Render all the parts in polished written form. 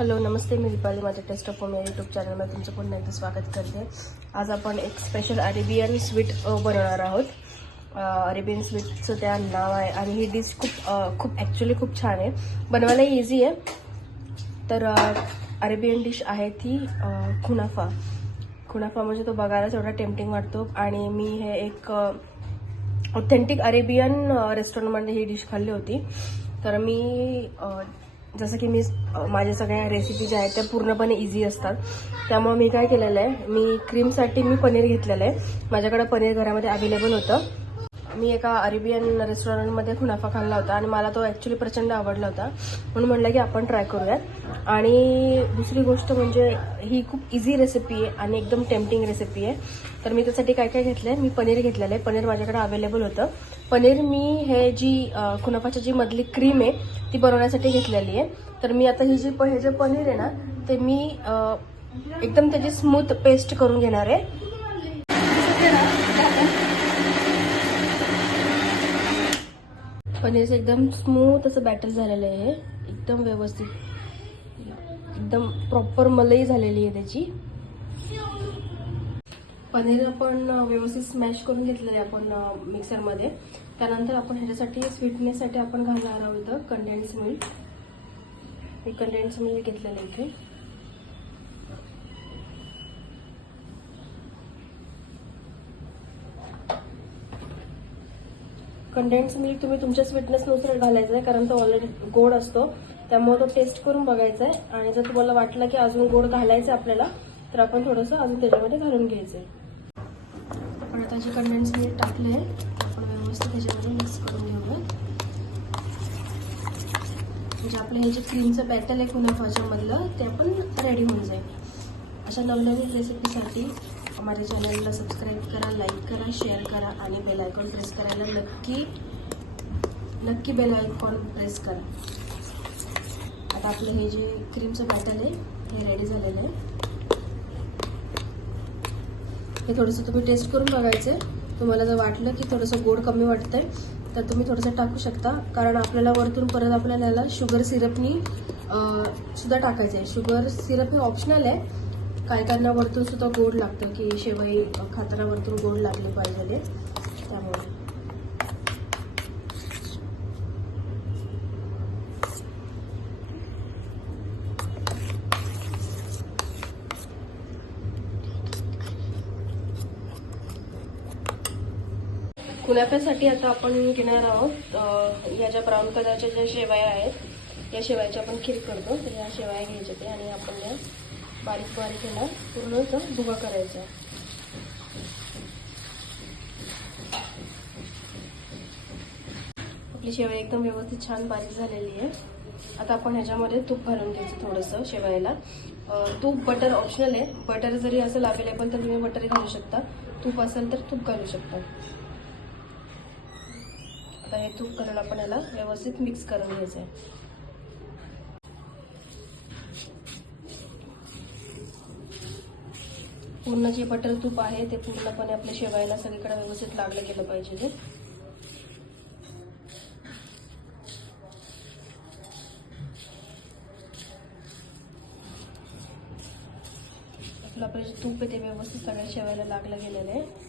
Hello नमस्ते, मी दीपाली. माझ्या taste of home या YouTube चॅनलमध्ये तुमचं पुन्हा एकदा स्वागत करते. आज आपण एक स्पेशल अरेबियन स्वीट बनवणार आहोत. अरेबियन स्वीटचं त्या नाव आहे आणि ही डिश खूप ॲक्च्युली खूप छान आहे, बनवायला इझी आहे. तर अरेबियन डिश आहे ती खुनाफा. खुनाफा म्हणजे तो बघायला एवढा टेम्पटिंग वाटतो आणि मी हे एक ऑथेंटिक अरेबियन रेस्टॉरंटमध्ये ही डिश खाल्ली होती. तर मी जसं की मी माझ्या सगळ्या रेसिपी ज्या आहेत त्या पूर्णपणे इझी असतात, त्यामुळे मी काय केलेलं आहे, मी क्रीमसाठी मी पनीर घेतलेलं आहे. माझ्याकडे पनीर घरामध्ये अवेलेबल होतं. मी एका अरेबियन रेस्टॉरंटमध्ये खुनाफा खाल्ला होता आणि मला तो ॲक्च्युली प्रचंड आवडला होता, म्हणून म्हटलं की आपण ट्राय करूयात. आणि दुसरी गोष्ट म्हणजे ही खूप इझी रेसिपी आहे आणि एकदम टेम्पटिंग रेसिपी आहे. तर मी त्यासाठी काय काय घेतलं आहे, मी पनीर घेतलेलं आहे. पनीर माझ्याकडे अवेलेबल होतं. पनीर मी हे जी खुनाफाची जी मधली क्रीम आहे ती बनवण्यासाठी घेतलेली आहे. तर मी आता हे जे पनीर आहे ना, ते मी एकदम त्याची स्मूथ पेस्ट करून घेणार आहे. पनीरचं एकदम स्मूथ असं बॅटर झालेलं आहे, एकदम व्यवस्थित, एकदम प्रॉपर मलई झालेली आहे त्याची. पनीर आपण व्यवस्थित स्मॅश करून घेतलेलं आहे आपण मिक्सरमध्ये. त्यानंतर आपण ह्याच्यासाठी स्वीटनेससाठी आपण घालणार आहोत कंडेन्स मिल्क. मी कंडेन्स मिल्क घेतलेलं इथे. कंडेन्स मिल्क तुम्ही तुमच्या स्वीटनेसनुसार घालायचं आहे, कारण तो ऑलरेडी गोड असतो, त्यामुळे तो टेस्ट करून बघायचा आहे. आणि जर तुम्हाला वाटलं की अजून गोड घालायचं आपल्याला, तर आपण थोडंसं अजून त्याच्यामध्ये घालून घ्यायचं आहे. आपण आता जे कंडेन्स मिल्क टाकले आपण व्यवस्थित त्याच्यामध्ये मिक्स करून घेऊया, म्हणजे आपलं हे जे क्रीमचं बॅटर आहे खुनाफाच्या मधलं ते आपण रेडी होऊन जाईल. अशा नवनवीन रेसिपीसाठी माझ्या चॅनलला सबस्क्राईब करा, लाईक करा, शेअर करा आणि बेल आयकॉन प्रेस करायला नक्की बेल आयकॉन प्रेस करा. आता आपलं हे जे क्रीमचं बॅटर आहे हे रेडी झालेलं आहे. हे थोडंसं तुम्ही टेस्ट करून बघायचं आहे. तुम्हाला जर वाटलं की थोडंसं गोड कमी वाटतंय तर तुम्ही थोडंसं टाकू शकता, कारण आपल्याला वरतून परत आपल्याला याला शुगर सिरपनी सुद्धा टाकायचं आहे. शुगर सिरप हे ऑप्शनल आहे. काही काहींना वरतून सुद्धा गोड लागतं, की शेवई खाताना वरतून गोड लागले पाहिजे, त्यामुळे. खुनाफ्यासाठी आता आपण घेणार आहोत ह्या ज्या ब्राऊन कलरच्या ज्या शेवया आहेत, या शेवयाची आपण खीर करतो. तर ह्या शेवया घ्यायच्या ते आणि आपण या बारीक बारीक ह्याला पूर्ण भुगा करायचा. आपली शेवया एकदम व्यवस्थित छान बारीक झालेली आहे. आता आपण ह्याच्यामध्ये तूप घालून घ्यायचं थोडंसं शेवयाला. तूप बटर ऑप्शनल आहे. बटर जरी असेल अवेलेबल तर तुम्ही बटर घालू शकता, तूप असेल तर तूप घालू शकता. आता हे तूप घालून आपण याला व्यवस्थित मिक्स करून घ्यायचं आहे. पूर्ण जे बटर तूप आहे ते पूर्णपणे आपल्या शेवयाला सगळीकडे व्यवस्थित लागलं गेलं पाहिजे. आपलं जे तूप आहे ते व्यवस्थित सगळ्या शेवयाला लागलं गेलेलं आहे.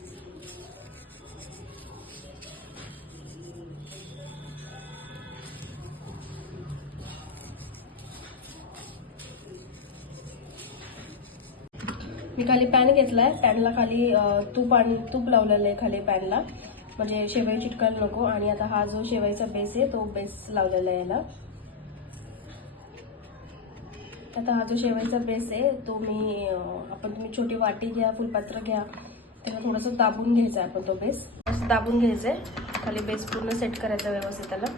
मी खाली पॅन घेतलाय, पॅनला खाली तूप लावलेलं आहे खाली पॅनला, म्हणजे शेवई चिटकायला नको. आणि आता हा जो शेवईचा बेस आहे तो बेस लावलेला आहे याला. आता हा जो शेवईचा बेस आहे तो तुम्ही छोटी वाटी घ्या, फुलपात्र घ्या, त्याला थोडंसं दाबून घ्यायचं आपण तो बेस. असं दाबून घ्यायचंय, खाली बेस पूर्ण सेट करायचा व्यवस्थित त्याला.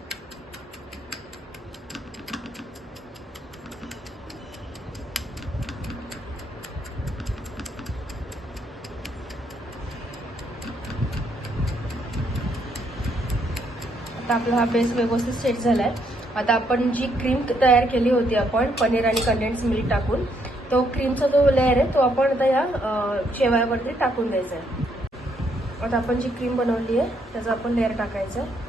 आता आपला हा बेस व्यवस्थित सेट झालाय. आता आपण जी क्रीम तयार केली होती आपण पनीर आणि कंडेन्स मिल्क टाकून, तो क्रीमचा जो लेअर आहे तो आपण आता या शेवयावरती टाकून द्यायचा आहे. आता आपण जी क्रीम बनवली आहे त्याचा आपण लेअर टाकायचा आहे.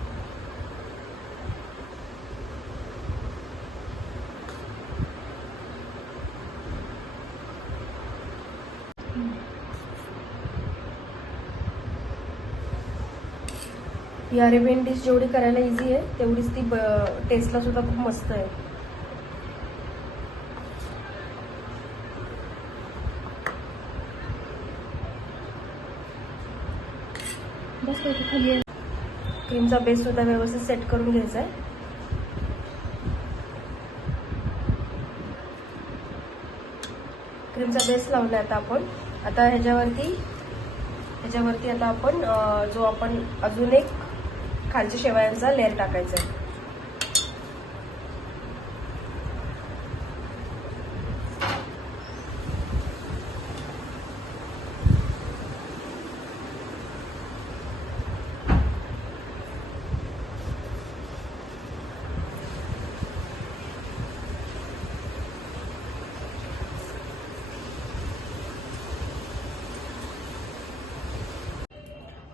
ही अरेबियन डिश जेवढी करायला इझी आहे तेवढीच ती टेस्टला सुद्धा खूप मस्त आहे. बस खाली आहे. क्रीमचा बेस सुद्धा व्यवस्थित सेट करून घ्यायचा आहे. क्रीमचा बेस लावला आता आपण. आता ह्याच्यावरती आता आपण जो आपण अजून एक खालच्या शेवयांचा लेअर टाकायचा आहे.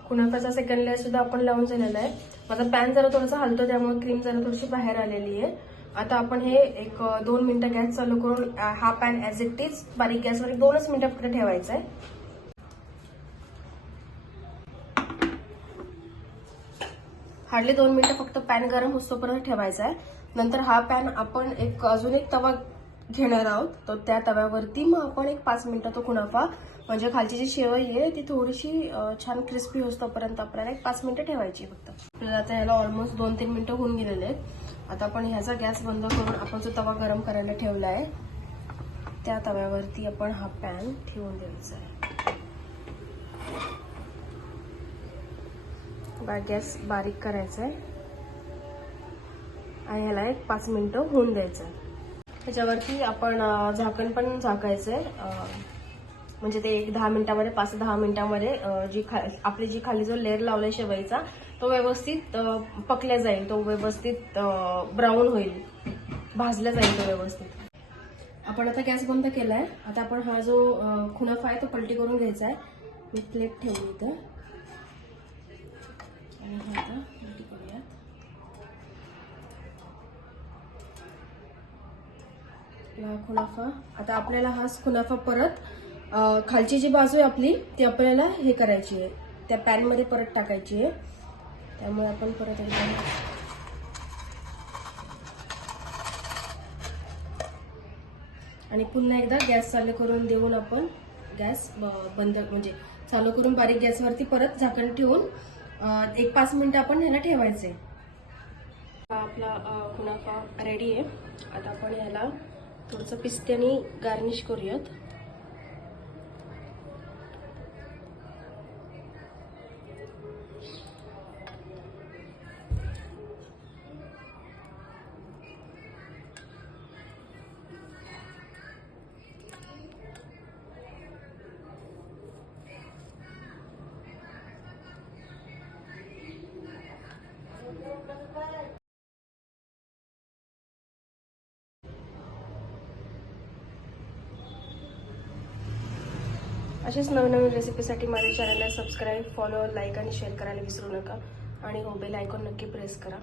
कुणाकाचा सेकंड लेअर सुद्धा आपण लावून झालेला आहे. माझा पॅन जरा थोडासा हलतो त्यामुळे क्रीम जरा थोडीशी बाहेर आलेली आहे. आता आपण हे एक 2 मिनिटं गॅस चालू करून हा पॅन ॲज इट इज बारीक गॅसवर 2च मिनिटं फक्त ठेवायचा आहे. हार्डली 2 मिनिटं फक्त पॅन गरम होतोपर्यंत ठेवायचा आहे. नंतर हा पॅन आपण अजून एक तवा घेणार आहोत. तर त्या तव्यावरती मग आपण एक 5 मिनिटं तो कुनाफा म्हणजे खालची जी शेवई आहे ती थोडीशी छान क्रिस्पी होतोपर्यंत आपल्याला एक 5 मिनिटं ठेवायची फक्त. आपल्याला आता याला ऑलमोस्ट 2-3 मिनिटं होऊन गेलेले आहेत. आता आपण ह्याचा गॅस बंद करून आपण जो तवा गरम करायला ठेवला आहे त्या तव्यावरती आपण हा पॅन ठेवून द्यायचा आहे. गॅस बारीक करायचा आहे आणि ह्याला एक 5 मिनिटं होऊन द्यायचं आहे. त्याच्यावरती आपण झाकण पण झाकायचंय म्हणजे ते एक 10 मिनिटांमध्ये 5-10 मिनिटांमध्ये आपली जी खाली जो लेअर लावलाय शेवईचा तो व्यवस्थित पकल्या जाईल. तो व्यवस्थित ब्राऊन होईल, भाजला जाईल तो व्यवस्थित. आपण आता गॅस बंद केलाय. आता आपण हा जो कुनाफा आहे तो पलटी करून घ्यायचा आहे. मी प्लेट ठेवली इथं आणि हा आता पलटी करूयात. कुनाफा आता आपल्याला हा कुनाफा परत खालची जी बाजू आहे आपली ती आपल्याला हे करायची आहे, त्या पॅन मध्ये परत टाकायची आहे. त्यामुळे आपण परत एकदा आणि पुन्हा एकदा गॅस चालू करून देऊन आपण गॅस बंद म्हणजे चालू करून बारीक गॅसवरती परत झाकण ठेवून एक 5 मिनिटं आपण ह्याला ठेवायचे. आपला कुनाफा रेडी आहे. आता आपण ह्याला थोडंसं पिस्त्याने गार्निश करूयात. अशाच नवनवीन रेसिपीसाठी माझ्या चॅनलला सबस्क्राईब, फॉलो, लाईक आणि शेअर करायला विसरू नका. आणि हो बेल आयकॉन नक्की प्रेस करा.